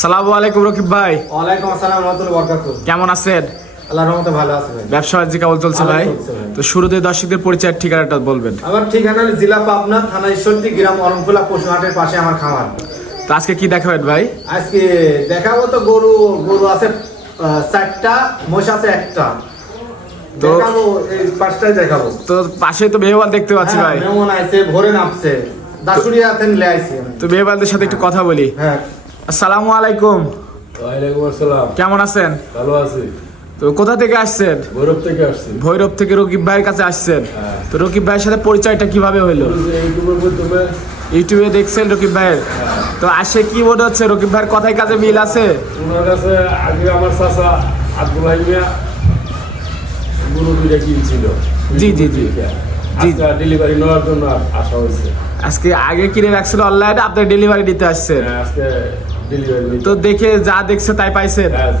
সালামু আলাইকুম রকিব ভাই। ওয়ালাইকুম আসসালাম রহমতুল্লাহ বরকাতুহ। কেমন আছেন? আল্লাহর রহমতে ভালো আছে ভাই। ব্যবসা বাণিজ্য কেমন চলছে ভাই। তো শুরুতে দর্শকদের পরিচয়ের ঠিকানাটা বলবেন। আমার ঠিকানা জেলা পাবনা থানা ঈশ্বরদী গ্রাম পশুহাটের পাশে আমার খামার। তো আজকে কি দেখাবেন ভাই? আজকে দেখাবো তো গরু গরু আছে চারটা মোষ আছে একটা। তো- দেখাবো এই পাঁচটাই দেখাবো। তো পাশে তো মেহমান দেখতে পাচ্ছি হ্যাঁ, ভাই। ভোরে নামছে। দাসুরিয়া থেকে লে আইছি তো মেহমানদের সাথে একটু কথা বলি। হ্যাঁ। আসসালামু আলাইকুম। ওয়ালাইকুম আসসালাম। কেমন আছেন? ভালো আছি। তো কোথা থেকে আসছেন? গৌরব থেকে আসছি। ভৈরব থেকে রকিব ভাইয়ের কাছে আসছেন। হ্যাঁ। তো রকিব ভাইয়ের সাথে পরিচয়টা কীভাবে মাধ্যমে। ইউটিউবে দেখছেন রকিব ভাইয়ের? তো আসে কি মনে হচ্ছে? রকিব ভাইয়ের কথায় কাজে মিল আছে? ওনার কাছে আগে আমার চাচা আব্দুল হাইমিয়া গরু দুইটা কিনছিল। জি, জি, জি। আজকে ডেলিভারি নেওয়ার জন্য আসা হয়েছে। আজকে আগে কিনে রাখছিল অনলাইনে আপনার ডেলিভারি দিতে আসছেন হ্যাঁ, তো দেখে যা দেখছে তাই পাইছেন হ্যাঁ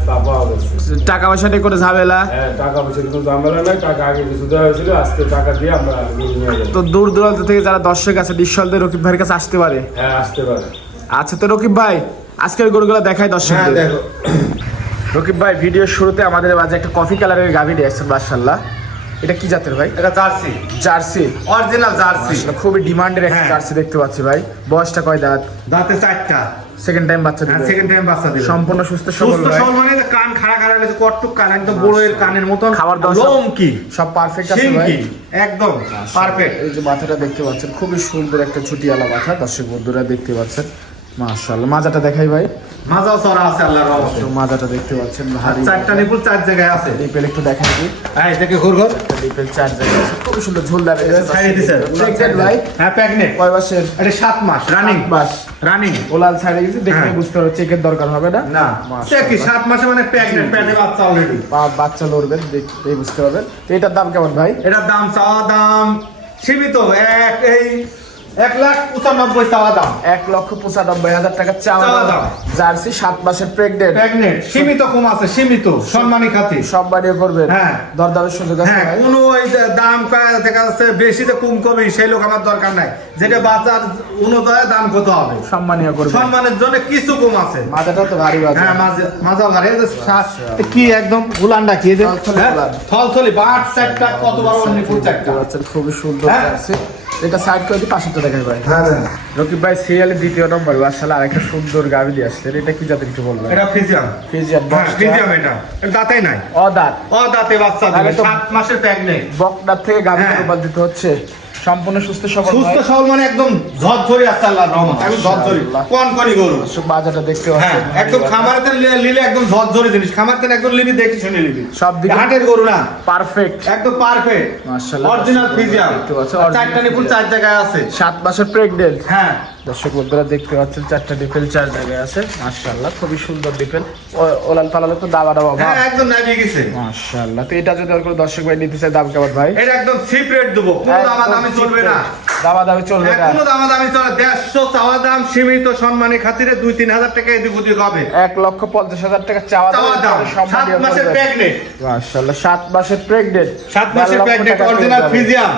টাকা পয়সা নিয়ে কোনো ঝামেলা? হ্যাঁ টাকা পয়সা কিন্তু ঝামেলা নাই টাকা আগে কিছু দেওয়া হয়েছিল আজকে টাকা দিয়ে আমরা গরু নিয়ে যাব তো দূর দূরান্ত থেকে যারা দর্শক আছে নিঃসন্দেহে রকিব ভাইয়ের কাছে আসতে পারে। হ্যাঁ আসতে পারে। আচ্ছা তো রকিব ভাই আজকের গরুগুলো দেখাই হ্যাঁ দর্শক দেখো। রকিব ভাই ভিডিওর শুরুতে আমাদের মাঝে একটা কফি কালারের গাভি নিয়ে আসছেন মার্শাল্লাহ এটা কি জাতের ভাই? এটা জার্সি। জার্সি। Original jersey. খুবই ডিমান্ডের একটা হ্যাঁ। জার্সি দেখতে পাচ্ছি ভাই। বয়সটা কয় দাঁত? দাঁতে চারটা। সেকেন্ড টাইম বাচ্চা হ্যাঁ দিবে। সেকেন্ড টাইম বাচ্চা দিবে। সম্পূর্ণ সুস্থ সবল সুস্থ সবল মানে কান খাড়া খাড়া হয়েছে কটটুক কান একদম বড় এর কানের মতন। খাবার লোম কি? সব পারফেক্ট আছে ভাই। একদম পারফেক্ট এই যে মাথাটা দেখতে পাচ্ছেন খুবই সুন্দর একটা ছুটিয়ালা মাথা। দর্শক বন্ধুরা দেখতে পাচ্ছেন। মাশাআল্লাহ মাজাটা দেখাই ভাই। মাজাও চড়া আছে আল্লাহর রহমতে। মাজাটা দেখতে পাচ্ছেন ভারী। চারটা নিপুল চার জায়গায় আছে। ডিপেল একটু দেখাই দিই। এই দেখে ঘুর ঘুর ডিপেল চার জায়গায় আছে। খুবই সুন্দর ঝোল দাঁড়িয়ে ছাড়িয়ে দিছে। ভাই। হ্যাঁ প্রেগনেন্ট কয় মাসের? এটা সাত মাস রানিং বাস রানিং ওলাল ছাড়িয়ে দেখে হ্যাঁ। বুঝতে পারো চেকের দরকার হবে না? না। কি সাত মাসে মানে প্রেগনেন্ট পেটে বাচ্চা অলরেডি বাচ্চা দেখতেই বুঝতে পারবেন। তো এটার দাম কেমন ভাই? এটার দাম চাওয়া দাম সীমিত। এক এই এক লাখ পঁচানব্বই চাওয়া দাম। এক লক্ষ পঁচানব্বই হাজার টাকা চাওয়া চাওয়া দাম। দাম। জার্সি সাত মাসের প্রেগনেন্ট প্রেগনেন্ট সীমিত কম আছে সীমিত সম্মানী খাতি সব বাড়িও করবেন। হ্যাঁ। দরদামের সুযোগ আছে হ্যাঁ কোনো ওই দাম দেখা যাচ্ছে বেশি যে কম কমে সেই লোক আমার দরকার নাই। যেটা বাজার অনুদয় দাম কত হবে? সম্মানীয় করবেন। সম্মানের জন্য কিছু কম আছে। মাথাটা তো ভারী বাজে। হ্যাঁ মাঝে সা- কি একদম গুলান্ডা কি এই যে থলথলে হ্যাঁ? গুলান। থলথলি বাট চারটা কত বড় অন্য ফুল চারটা। খুবই সুন্দর হ্যাঁ। জার্সি। এটা সাইড করে দিই পাশেরটা দেখাই ভাই। হ্যাঁ রকিব ভাই সিরিয়ালের দ্বিতীয় নম্বর আসলে আরেকটা সুন্দর গাভি দিয়ে আসছে। এটা কি জাতের একটু বলবেন? এটা ফিজিয়াম ফিজিয়ান হ্যাঁ ফিজিয়াম এটা। দাঁতেই নাই। অদাঁত। ও দাঁতে বাচ্চা দিবে। দেবে তো- সাত মাসের প্রেগনেন্ট বকনার থেকে গাভি হ্যাঁ। দিতে হচ্ছে। সম্পূর্ণ সুস্থ সবল সুস্থ সবল মানে একদম ঝরঝরি আছে আল্লাহর রহমত একদম ঝরঝরি। মাশাআল্লাহ। কোন কোনি গরু বাজারটা দেখতে হ্যাঁ একদম খামারেতে লিলে একদম ঝরঝরি জিনিস। খামারতে একদম লিবি দেখে শুনে লিবি সব দিকে- হাটের গরু না। পারফেক্ট একদম পারফেক্ট মাশাআল্লাহ। অরিজিনাল ফিজিয়াম দেখতে পাচ্ছ, চারটা নিপুল চার জায়গায় আছে। সাত মাসের প্রেগন্যান্ট হ্যাঁ। দর্শক বন্ধুরা দেখতে পাচ্ছেন চারটা ডিপেল চার জায়গায় আছে। মাশাআল্লাহ খুবই সুন্দর ডিপেল। ওলান পালালে তো দাবা দাবা হ্যাঁ একদম নামিয়ে গেছে। মাশাআল্লাহ তো এটা যদি আর কোনো দর্শক ভাই নিতে চায় দাম কেমন ভাই? এটা একদম চিপ রেট দেবো। কোনো দামা দামি চলবে না। দাবা দামি চলবে হ্যাঁ, না। কোনো দামা দামি চলে দেড়শো চাওয়া দাম সীমিত সম্মানে খাতিরে দুই তিন হাজার টাকা এদিক ওদিক হবে এক লক্ষ পঞ্চাশ হাজার টাকা চাওয়া চাওয়া দাম। সাত মাসের প্রেগনেন্ট মাশাআল্লাহ সাত মাসের প্রেগনেন্ট সাত মাসের প্রেগনেন্ট অরিজিনাল ফিজিয়াম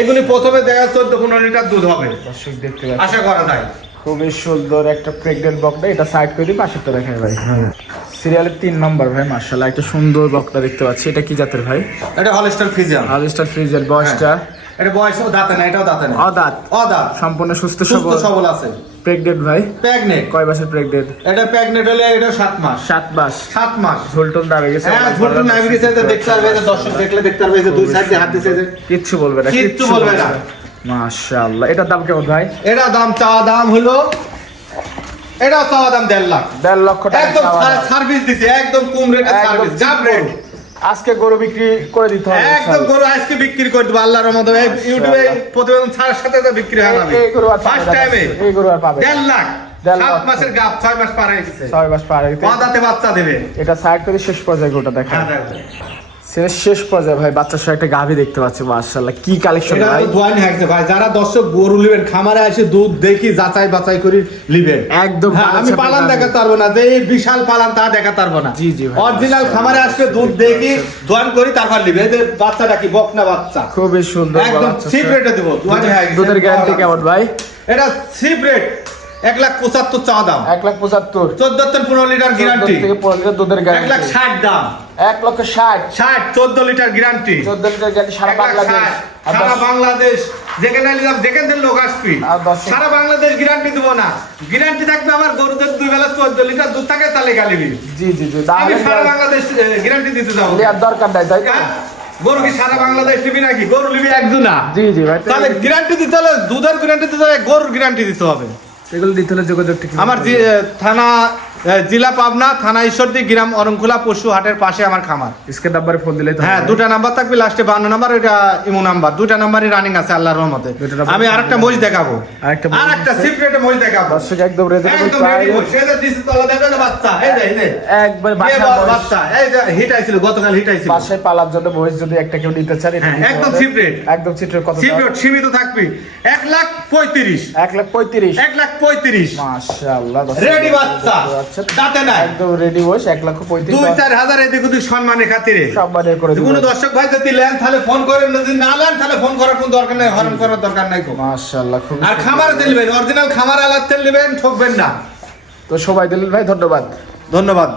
এগুলি প্রথমে দেখা চোদ্দ পনেরো লিটার দুধ হবে। দর্শক দেখতে পাচ্ছেন। আশা করা যায়। খুবই সুন্দর একটা প্রেগনেন্ট বকটা। এটা সাইড করে দিই পাশেরটা দেখাই ভাই। সিরিয়ালের তিন নম্বর ভাই মার্শাল্লাহ একটা সুন্দর বকটা দেখতে পাচ্ছি। এটা কি জাতের ভাই? এটা হলস্টার ফিজিয়াম হলস্টার ফ্রিজের বয়সটা? এটা বয়সও দাঁতে না এটাও দাঁতে না। অদাঁত। অদাঁত। সম্পূর্ণ সুস্থ সুস্থ সবল। সবল আছে। প্রেগনেন্ট ভাই? প্রেগনেন্ট কয় মাসের প্রেগনেন্ট এটা প্রেগনেন্ট হলে এটা সাত মাস। সাত মাস। সাত মাস। ঝোলটোল দাঁড়ে গেছে হ্যাঁ ঝুলটুল নাইব্রিজ দেখতে পারবে যে দর্শক দেখলে দেখতে পারবে যে দুই সাইড দিয়ে হাত যে। কিচ্ছু বলবে না কিচ্ছু বলবে না। মাশাআল্লাহ এটার দাম কেমন ভাই? এটা দাম চাওয়া দাম হলো এটা চাওয়া দাম দেড় লাখ। দেড় লক্ষ টাকা একদম সার্ভিস দিছে একদম কম রেটে সার্ভিস জাপ রেট আজকে গরু বিক্রি করে দিতে হবে একদম গরু আজকে বিক্রি করে দেবো আল্লাহর রহমতে। এই ইউটিউবে প্রতিবেদন ছাড়ার সাথে সাথে বিক্রি হয়ে যাবে এই গরু আর ফার্স্ট না, টাইমে এই গরু আর পাবে না। দেড় লাখ। সাত মাসের গাপ ছয় মাস পার হয়ে গেছে। ছয় মাস পার পদাতে বাচ্চা দেবে। এটা সাইড করে শেষ পর্যায়ে গোটা দেখা। হ্যাঁ, শেষ পর্যায়ে ভাই বাচ্চার সাথে একটা গাভি দেখতে পাচ্ছি মাশাআল্লাহ। কি কালেকশন ভাই? তো দোয়ানি হাঁকছে ভাই যারা দর্শক গরু লিবেন খামারে এসে দুধ দেখি যাচাই বাছাই করে লিবেন একদম হ্যাঁ, আমি পালান দেখাতে পারব না যে এই বিশাল পালান তা দেখাতে পারব না। জি, জি ভাই। অরিজিনাল খামারে আসবে দুধ দেখি দোয়ান করি তারপর লিবে যে বাচ্চাটা কি বকনা বাচ্চা। খুবই সুন্দর একদম চিপ রেটে দেবো হাঁকছে। দুধের গ্যারান্টি কেমন ভাই? এটা চিপ রেট এক লাখ পঁচাত্তর চাওয়া দাম। এক লাখ পঁচাত্তর। চোদ্দ পনেরো লিটার গ্যারান্টি থেকে পনেরো লিটার দুধের এক লাখ গ্যারান্টি ষাট দাম। এক লক্ষ ষাট। ষাট চোদ্দ লিটার গ্যারান্টি চোদ্দ লিটার গ্যারান্টি সারা বাংলাদেশ। সারা বাংলাদেশ। যেখানে নিলাম যেখান থেকে লোক আসবি। সারা বাংলাদেশ গ্যারান্টি দেবো না। গ্যারান্টি থাকবে আমার গরুদের দুই বেলা চোদ্দ লিটার দুধ থাকে তাহলে গালিবি জি জি জি আমি সারা বাংলাদেশ গ্যারান্টি দিতে যাব। দরকার নাই তাই হ্যাঁ? গরু কি সারা বাংলাদেশ নিবি নাকি? গরু নিবি একজনা জি জি ভাই তাহলে গ্যারান্টি দিতে হলে দুধের গ্যারান্টি দিতে হলে গরুর গ্যারান্টি দিতে হবে। এগুলো দিতে হলে যোগাযোগ ঠিক আমার থানা জেলা পাবনা থানা ঈশ্বরদী গ্রাম অরংখোলা পশু হাটের পাশে আমার খামার। ইসকে নাম্বারে ফোন দিলেই তো হ্যাঁ। দুটা নাম্বার থাকবে লাস্টে বান্ন নাম্বার ওইটা ইমো নাম্বার। দুটা নাম্বারই রানিং আছে আল্লাহর রহমতে। আমি আরেকটা মহিষ দেখাবো। আরেকটা মহিষ আর একটা সিক্রেট মহিষ দেখাবো। দর্শক একদম রেজেন্ট একদম মহিষ। এই যে দিছে তলা দেখো না বাচ্চা। এই যে এই যে। একবার বাচ্চা এই যে হিট আইছিল গতকাল হিট আইছিল। বাসায় পালার জন্য বয়স যদি একটা কেউ নিতে চায় এটা হ্যাঁ, একদম separate। একদম সিপ্রেট কত সিক্রেট সীমিত থাকবি। এক লাখ পঁয়ত্রিশ। এক লাখ পঁয়ত্রিশ। এক লাখ পঁয়ত্রিশ। মাশাআল্লাহ দর্শক রেডি বাচ্চা। আচ্ছা একদম রেডি বয়স এক লক্ষ পঁয়ত্রিশ দুই চার হাজার এদিক ওদিক সম্মানের খাতিরে। সম্মানের করে কোনো দর্শক ভাই যদি তাহলে ফোন করেন যদি না লেন তাহলে ফোন করার কোনো দরকার নাই হরণ করার দরকার নাই কোনো। মাশাআল্লাহ খুব আর খামার তেল নেবেন অরিজিনাল খামার আলার তেল নেবেন ঠকবেন না। তো সবাই দিলেন ভাই ধন্যবাদ। ধন্যবাদ।